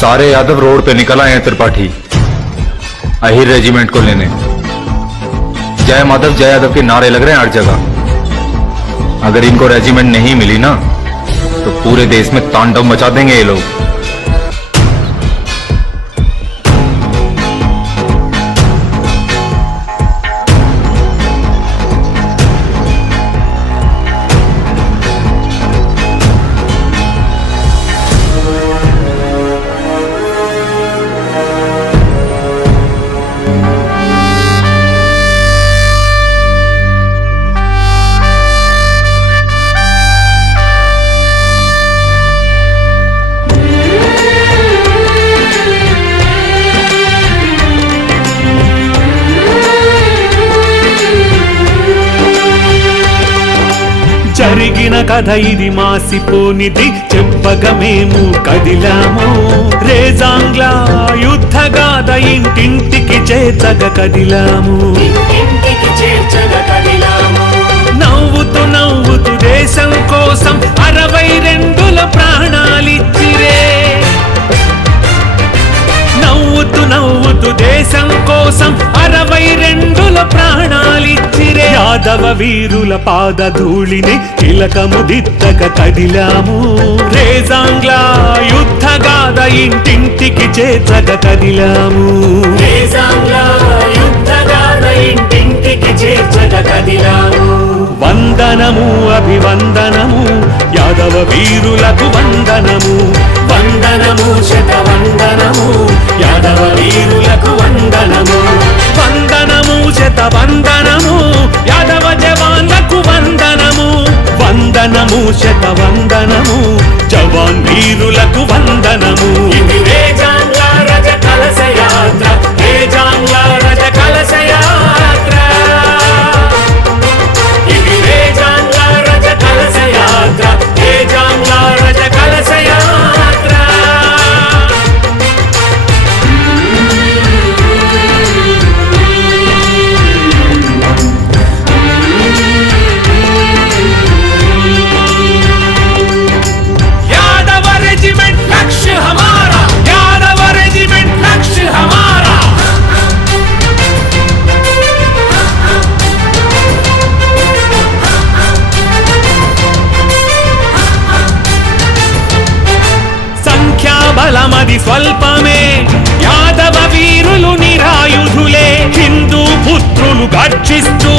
सारे यादव रोड पे निकल आए हैं त्रिपाठी अहिर रेजिमेंट को लेने। जय माधव जय यादव के नारे लग रहे हैं हर जगह। अगर इनको रेजिमेंट नहीं मिली ना तो पूरे देश में तांडव मचा देंगे ये लोग। జరిగిన కథ ఇది మాసిపోనిది చెప్పగా మేము కదిలాము రేజాంగ్లా యుద్ధగాథ ఇంటింటికి చేర్చగా కదిలాము నవ్వుతూ నవ్వుతూ దేశం కోసం 62 ప్రాణాలిచ్చిరే నవ్వుతూ నవ్వుతూ దేశం కోసం 62 ప్రాణాలిచ్చిరే యాదవ వీరుల పాదధూళిని తిలకము దిద్దక కదిలాము రేజాంగ్లా యుద్ధగాథ ఇంటింటికి చేర్చక కదిలాము రేజాంగ్లా యుద్ధగాథ ఇంటింటికి చేర్చక కదిలాము వందనము అభివందనము యాదవ వీరులకు వందనము వందనము శతవందనము యాదవ వీరులకు వందనము వందనము శతవందనము యాదవ జవాన్లకు వందనము వందనము శతవందనము జవాన్ వీరులకు వందనము ఇది రేజాంగ్లా రజ కలశ యాత్ర రేజాంగ్లా రజ కలశ యాత్ర ఇది రేజాంగ్లా రజ కలశ యాత్ర రేజాంగ్లా రజ కలశ యాత్ర यादव रेजिमेंट लक्ष्य हमारा यादव रेजिमेंट लक्ष्य हमारा సంఖ్యాబలమది స్వల్పమే యాదవ వీరులు నిరాయుధులే హిందూ పుత్రులు గర్జిస్తూ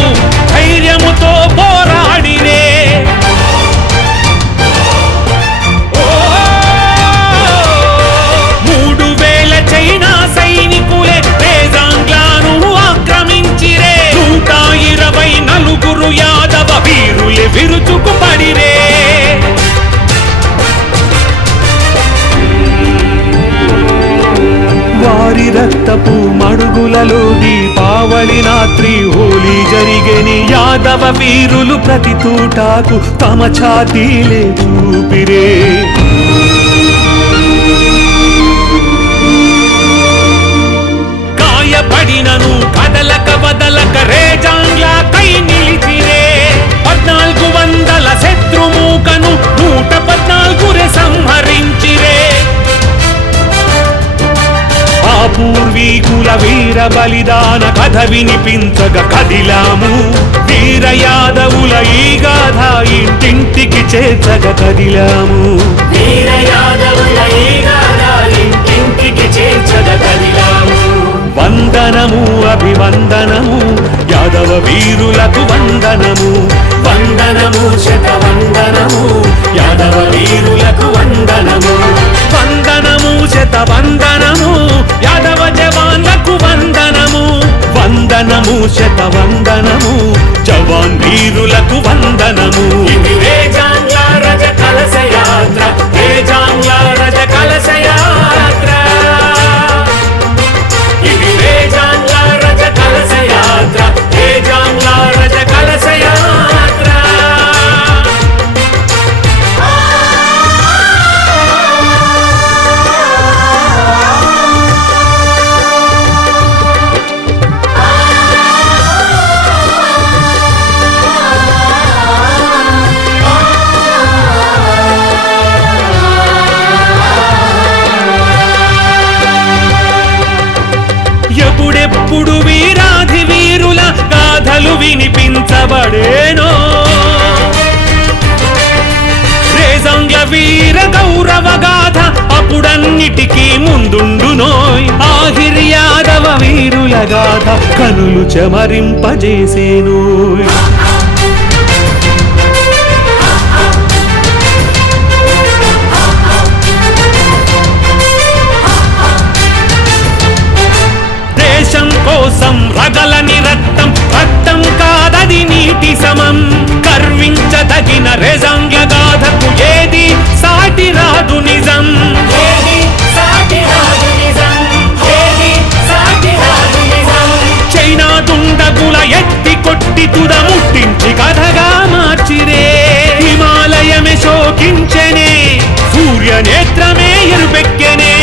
ధైర్యముతో పోరాడిరే 3000 చైనా సైనికులే రేజాంగ్లాను ఆక్రమించిరే 124 యాదవ వీరులే విరుచుకు పడిరే వారి రక్తపు మడుగులలో దీపావళి రాత్రి హోలీ జరిగేని యాదవ వీరులు ప్రతి తూటాకు తమ ఛాతీలే ఊపిరే గాయపడినను కదలక వదలక రేజాంగ్లా కై నిలిచిరే 1400 శత్రుమూకను 114 సంహరించిరే పూర్వీకుల వీర బలిదాన కథ వినిపించగా కదిలాము వీర యాదవుల ఈ గాథ ఇంటింటికి చేర్చగా కదిలాము వీర యాదవుల ఈ గాథ ఇంటింటికి చేర్చగా కదిలాము వందనము అభివందనము యాదవ వీరులకు వందనము వందనము శతవందనము యాదవ వీరులకు వందనము వందనము శతవందనము యాదవ జవాన్లకు వందనము వందనము శతవందనము జవాన్ వీరులకు వందనము ఇది రేజాంగ్లా రజ కలశ యాత్ర రేజాంగ్లా రజ కలశ యాత్ర ఇది రేజాంగ్లా రజ కలశ యాత్ర రేజాంగ్లా రజ కలశ యాత్ర వినిపించబడేనో. రేజంగ్ల వీర గౌరవ గాథ అప్పుడన్నిటికీ ముందుండునోయ్. ఆహిర్ యాదవ వీరుల గాథ కనులు చెమరింపజేసేనోయ్. దేశం కోసం రగలని రక్తం, రక్తం కాదది నీటి సమం. గర్వించదగిన రేజంగ్ల గాథకు ఏది సాటి రాదు నిజం. చైనా దుండగుల ఎత్తి కొట్టి తుద ముట్టించి కథగా మార్చిరే. హిమాలయమే శోకించెనే, సూర్య నేత్రమే ఎరుపెక్కెనే.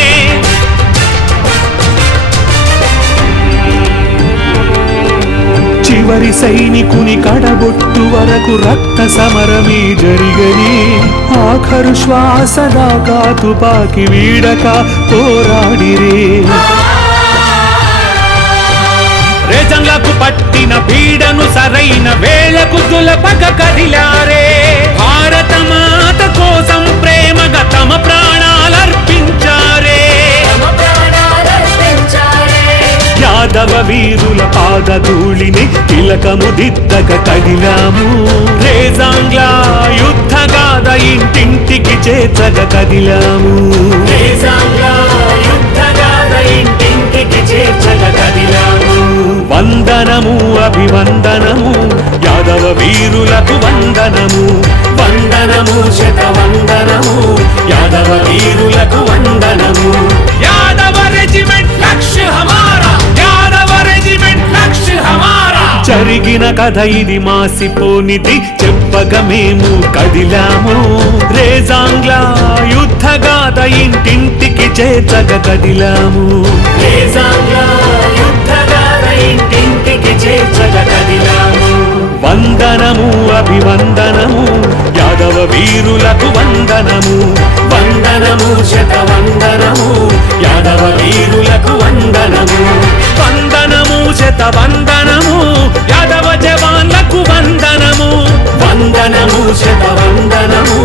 చివరి సైనికుని కడబొట్టు వరకు రక్త సమరమే జరిగని. ఆఖరు శ్వాస దాకా తుపాకి వీడక పోరాడిరే. రేజంగ్లకు పట్టిన పీడను సరైన వేళకు దులపక కదిలారే. భారత మాత కోసం ప్రేమగా తమ ప్రాణాలర్పించారే. యాదవ వీరుల పాదధూళిని తిలకము దిద్దక కదిలాము. రేజంగ్ల యుద్ధ గాథ ఇంటింటికి చేర్చగ కదిలాము. వందనము అభివందనము యాదవ వీరులకు వందనము. వందనము శతవందనము యాదవ వీరులకు వందనము. యాదవ రెజిమెంట్ లక్ష్య హమారా, యాదవ రెజిమెంట్ లక్ష్య హమారా. జరిగిన కథ ఇది మాసిపోనిది చెప్పగా మేము కదిలాము. రేజంగ్ల యుద్ధ గాథ ఇంటింటికి చేర్చగ కదిలాము. ఇంటింటికి చేర్చగ కదిలాము. వందనము అభివందనము యాదవ వీరులకు వందనము. వందనము శతవందనము యాదవ వీరులకు వందనము. వందనము శతవందనము యాదవ జవాన్లకు వందనము. వందనము శతవందనము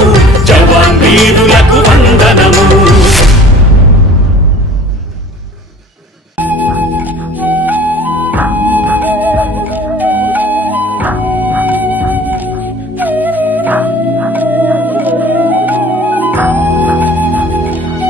జవాన్ వీరులకు వందనము.